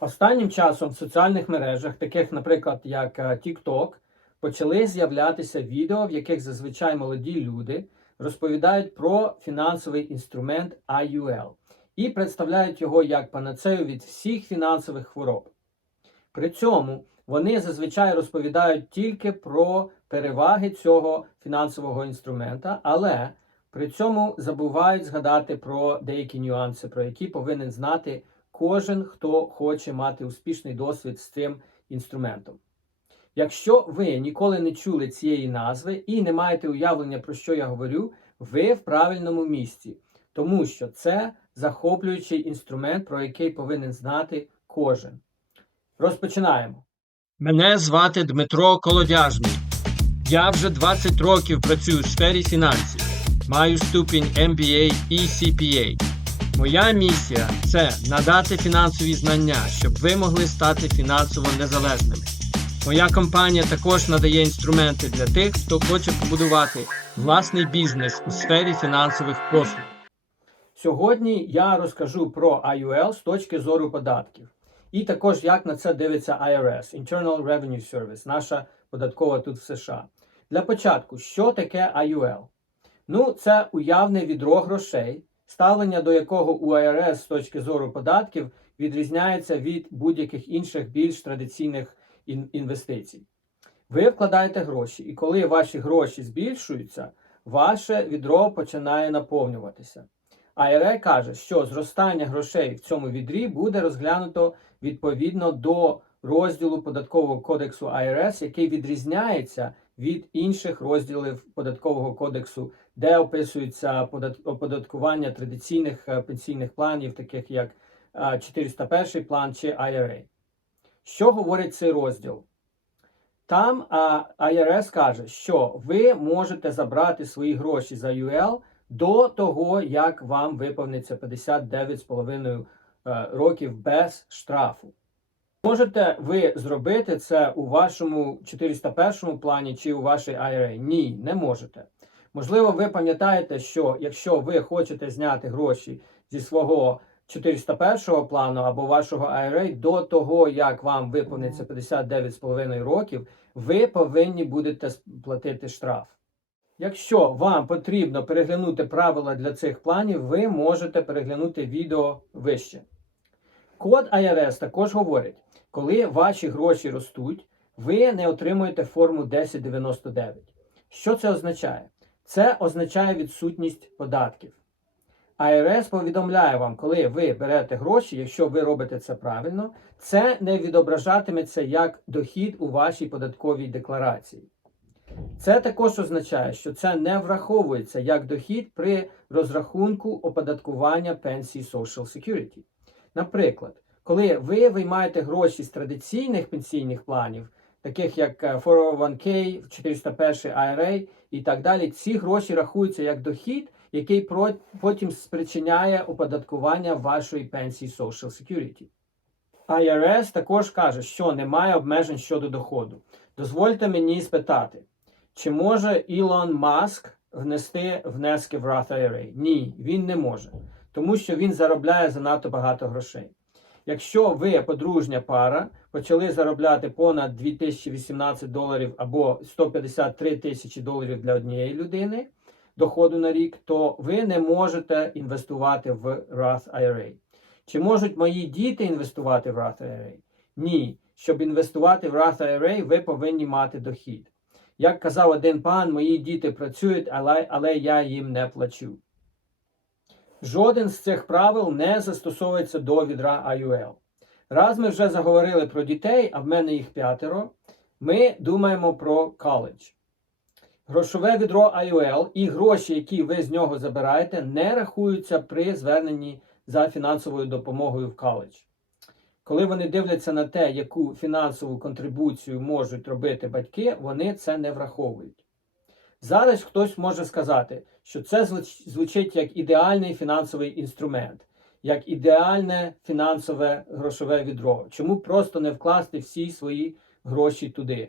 Останнім часом в соціальних мережах, таких, наприклад, як е, TikTok, почали з'являтися відео, в яких зазвичай молоді люди розповідають про фінансовий інструмент IUL і представляють його як панацею від всіх фінансових хвороб. При цьому вони зазвичай розповідають тільки про переваги цього фінансового інструмента, але при цьому забувають згадати про деякі нюанси, про які повинен знати кожен, хто хоче мати успішний досвід з цим інструментом. Якщо ви ніколи не чули цієї назви і не маєте уявлення, про що я говорю, ви в правильному місці, тому що це захоплюючий інструмент, про який повинен знати кожен. Розпочинаємо. Мене звати Дмитро Колодяжний. Я вже 20 років працюю в сфері фінансів. Маю ступінь MBA і CPA. Моя місія це надати фінансові знання, щоб ви могли стати фінансово незалежними. Моя компанія також надає інструменти для тих, хто хоче побудувати власний бізнес у сфері фінансових послуг. Сьогодні я розкажу про IUL з точки зору податків. І також як на це дивиться IRS, Internal Revenue Service, наша податкова тут в США. Для початку, що таке IUL? Ну, це уявне відро грошей, ставлення до якого у IRS з точки зору податків відрізняється від будь-яких інших більш традиційних інвестицій. Ви вкладаєте гроші, і коли ваші гроші збільшуються, ваше відро починає наповнюватися. IRA каже, що зростання грошей в цьому відрі буде розглянуто відповідно до розділу податкового кодексу IRS, який відрізняється від інших розділів податкового кодексу, де описується оподаткування традиційних е, пенсійних планів, таких як е, 401 план чи IRA. Що говорить цей розділ? Там IRS каже, що ви можете забрати свої гроші за UL до того, як вам виповниться 59,5 е, років без штрафу. Можете ви зробити це у вашому 401 плані чи у вашій IRA? Ні, не можете. Можливо, ви пам'ятаєте, що якщо ви хочете зняти гроші зі свого 401 плану або вашого IRA до того, як вам виповниться 59,5 років, ви повинні будете платити штраф. Якщо вам потрібно переглянути правила для цих планів, ви можете переглянути відео вище. Код IRS також говорить, коли ваші гроші ростуть, ви не отримуєте форму 1099. Що це означає? Це означає відсутність податків. IRS повідомляє вам, коли ви берете гроші, якщо ви робите це правильно, це не відображатиметься як дохід у вашій податковій декларації. Це також означає, що це не враховується як дохід при розрахунку оподаткування пенсії Social Security. Наприклад, коли ви виймаєте гроші з традиційних пенсійних планів, таких як е, 401k, 401 IRA і так далі, ці гроші рахуються як дохід, який потім спричиняє оподаткування вашої пенсії Social Security. IRS також каже, що немає обмежень щодо доходу. Дозвольте мені спитати, чи може Ілон Маск внести внески в Roth IRA? Ні, він не може, тому що він заробляє занадто багато грошей. Якщо ви, подружня пара, почали заробляти понад 2018 доларів або 153 тисячі доларів для однієї людини доходу на рік, то ви не можете інвестувати в Roth IRA. Чи можуть мої діти інвестувати в Roth IRA? Ні. Щоб інвестувати в Roth IRA, ви повинні мати дохід. Як казав один пан, мої діти працюють, але, але я їм не плачу. Жоден з цих правил не застосовується до відра IUL. Раз ми вже заговорили про дітей, а в мене їх п'ятеро, ми думаємо про коледж. Грошове відро IUL і гроші, які ви з нього забираєте, не рахуються при зверненні за фінансовою допомогою в коледж. Коли вони дивляться на те, яку фінансову контрибуцію можуть робити батьки, вони це не враховують. Зараз хтось може сказати, що це звучить як ідеальний фінансовий інструмент, як ідеальне фінансове грошове відро. Чому просто не вкласти всі свої гроші туди?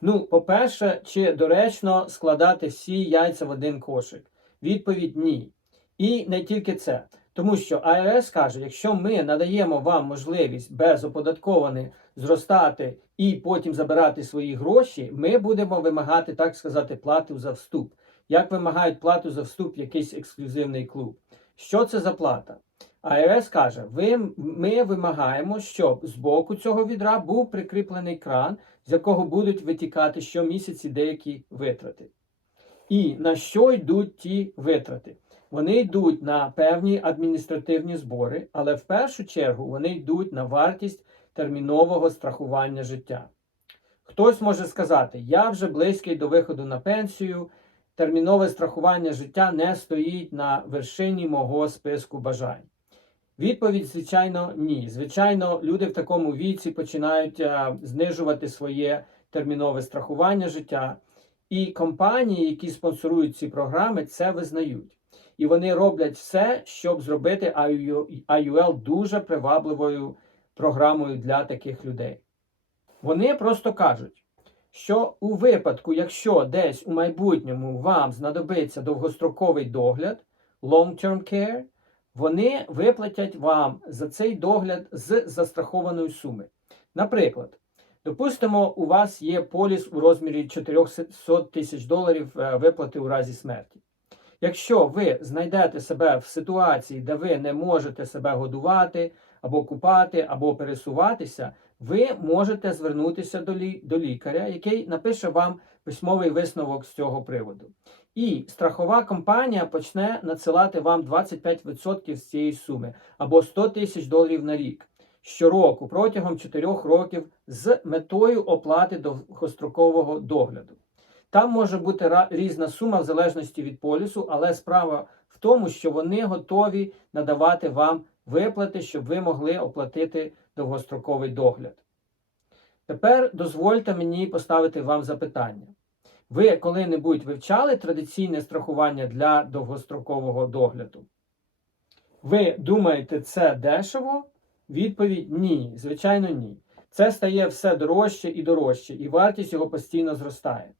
Ну, по-перше, чи доречно складати всі яйця в один кошик? Відповідь ні. І не тільки це. Тому що IRS каже, якщо ми надаємо вам можливість без оподаткованих зростати і потім забирати свої гроші, ми будемо вимагати, так сказати, плату за вступ. Як вимагають плату за вступ в якийсь ексклюзивний клуб? Що це за плата? IRS каже, ви, ми вимагаємо, щоб з боку цього відра був прикріплений кран, з якого будуть витікати щомісяці деякі витрати. І на що йдуть ті витрати? Вони йдуть на певні адміністративні збори, але в першу чергу вони йдуть на вартість термінового страхування життя. Хтось може сказати, я вже близький до виходу на пенсію, термінове страхування життя не стоїть на вершині мого списку бажань. Відповідь, звичайно, ні. Звичайно, люди в такому віці починають а, знижувати своє термінове страхування життя, і компанії, які спонсорують ці програми, це визнають. І вони роблять все, щоб зробити IUL дуже привабливою програмою для таких людей. Вони просто кажуть, що у випадку, якщо десь у майбутньому вам знадобиться довгостроковий догляд, long-term care, вони виплатять вам за цей догляд з застрахованої суми. Наприклад, допустимо, у вас є поліс у розмірі 400 тисяч доларів е, виплати у разі смерті. Якщо ви знайдете себе в ситуації, де ви не можете себе годувати, або купати, або пересуватися, ви можете звернутися до, лі... до лікаря, який напише вам письмовий висновок з цього приводу. І страхова компанія почне надсилати вам 25% з цієї суми або 100 тисяч доларів на рік щороку протягом 4 років з метою оплати довгострокового догляду. Там може бути різна сума в залежності від полісу, але справа в тому, що вони готові надавати вам виплати, щоб ви могли оплатити довгостроковий догляд. Тепер дозвольте мені поставити вам запитання. Ви коли-небудь вивчали традиційне страхування для довгострокового догляду? Ви думаєте, це дешево? Відповідь ні, звичайно, ні. Це стає все дорожче і дорожче, і вартість його постійно зростає.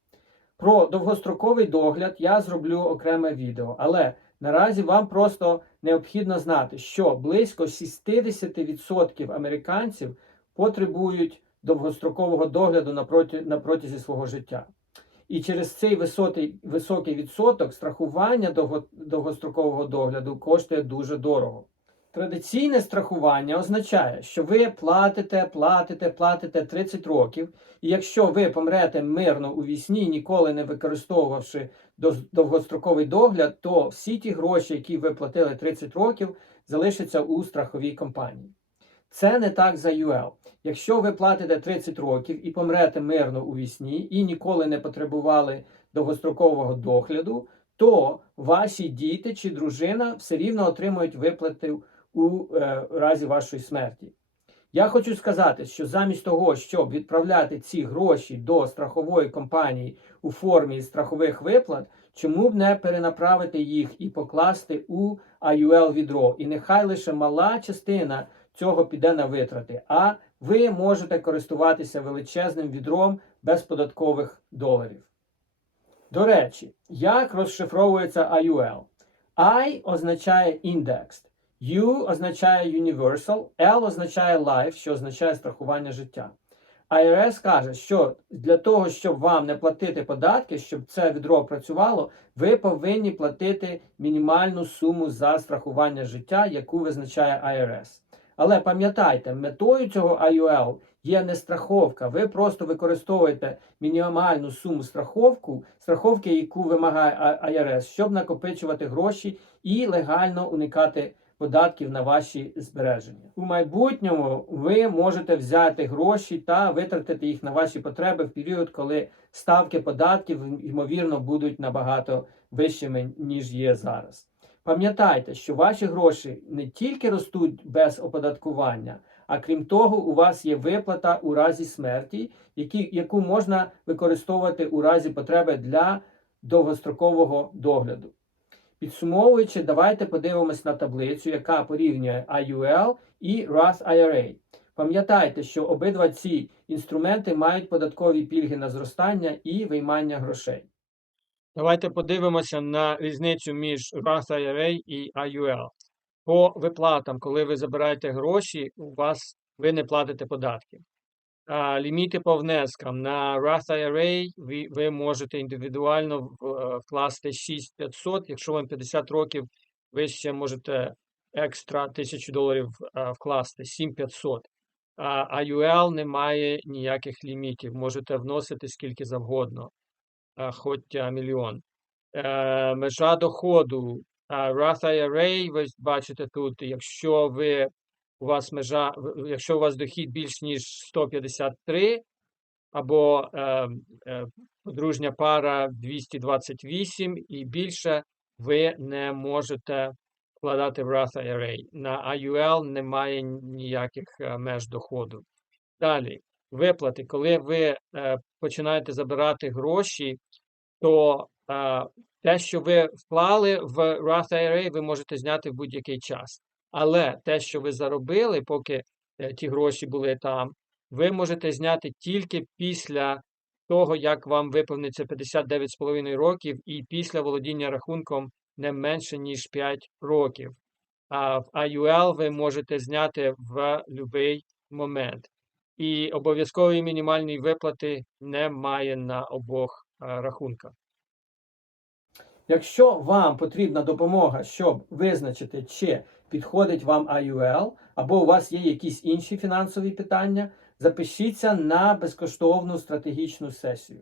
Про довгостроковий догляд я зроблю окреме відео, але наразі вам просто необхідно знати, що близько 60% американців потребують довгострокового догляду на, протязі свого життя. І через цей високий, високий відсоток страхування довго, довгострокового догляду коштує дуже дорого. Традиційне страхування означає, що ви платите, платите, платите 30 років, і якщо ви помрете мирно у вісні, ніколи не використовувавши довгостроковий догляд, то всі ті гроші, які ви платили 30 років, залишаться у страховій компанії. Це не так за UL. Якщо ви платите 30 років і помрете мирно у вісні і ніколи не потребували довгострокового догляду, то ваші діти чи дружина все рівно отримують виплати у е, разі вашої смерті. Я хочу сказати, що замість того, щоб відправляти ці гроші до страхової компанії у формі страхових виплат, чому б не перенаправити їх і покласти у IUL відро? І нехай лише мала частина цього піде на витрати, а ви можете користуватися величезним відром без податкових доларів. До речі, як розшифровується IUL? I означає індекс. U означає Universal, L означає Life, що означає страхування життя. IRS каже, що для того, щоб вам не платити податки, щоб це відро працювало, ви повинні платити мінімальну суму за страхування життя, яку визначає IRS. Але пам'ятайте, метою цього IUL є не страховка. Ви просто використовуєте мінімальну суму страховку, страховки, яку вимагає IRS, щоб накопичувати гроші і легально уникати податків на ваші збереження. У майбутньому ви можете взяти гроші та витратити їх на ваші потреби в період, коли ставки податків ймовірно будуть набагато вищими ніж є зараз. Пам'ятайте, що ваші гроші не тільки ростуть без оподаткування, а крім того, у вас є виплата у разі смерті, які, яку можна використовувати у разі потреби для довгострокового догляду. Підсумовуючи, давайте подивимось на таблицю, яка порівнює IUL і Roth IRA. Пам'ятайте, що обидва ці інструменти мають податкові пільги на зростання і виймання грошей. Давайте подивимося на різницю між Roth IRA і IUL. по виплатам, коли ви забираєте гроші, у вас ви не платите податки. Ліміти по внескам на Roth IRA ви, ви можете індивідуально вкласти 6500, якщо вам 50 років, ви ще можете екстра 1000 доларів вкласти 7500. А IUL не має ніяких лімітів, можете вносити скільки завгодно, хоч мільйон. Е, Межа доходу. Roth IRA, ви бачите тут, якщо ви у вас межа, якщо у вас дохід більш ніж 153, або е, е, подружня пара 228 і більше, ви не можете вкладати в Roth IRA. На IUL немає ніяких е, меж доходу. Далі, виплати. Коли ви е, починаєте забирати гроші, то е, те, що ви вклали в Roth IRA, ви можете зняти в будь-який час. Але те, що ви заробили, поки е, ті гроші були там, ви можете зняти тільки після того, як вам виповниться 59,5 років, і після володіння рахунком не менше, ніж 5 років. А в IUL ви можете зняти в будь-який момент. І обов'язкової мінімальної виплати немає на обох е, рахунках. Якщо вам потрібна допомога, щоб визначити, чи підходить вам IUL, або у вас є якісь інші фінансові питання, запишіться на безкоштовну стратегічну сесію.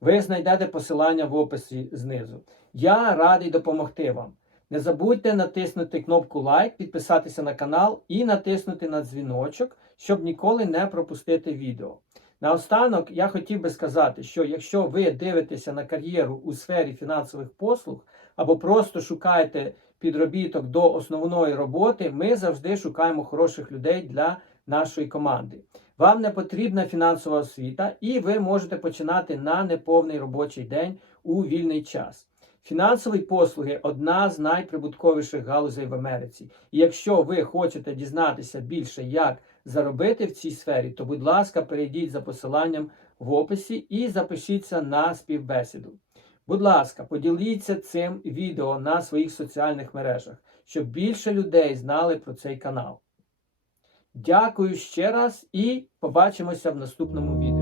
Ви знайдете посилання в описі знизу. Я радий допомогти вам. Не забудьте натиснути кнопку лайк, підписатися на канал і натиснути на дзвіночок, щоб ніколи не пропустити відео. Наостанок я хотів би сказати, що якщо ви дивитеся на кар'єру у сфері фінансових послуг або просто шукаєте підробіток до основної роботи, ми завжди шукаємо хороших людей для нашої команди. Вам не потрібна фінансова освіта, і ви можете починати на неповний робочий день у вільний час. Фінансові послуги одна з найприбутковіших галузей в Америці. І якщо ви хочете дізнатися більше, як заробити в цій сфері, то, будь ласка, перейдіть за посиланням в описі і запишіться на співбесіду. Будь ласка, поділіться цим відео на своїх соціальних мережах, щоб більше людей знали про цей канал. Дякую ще раз і побачимося в наступному відео.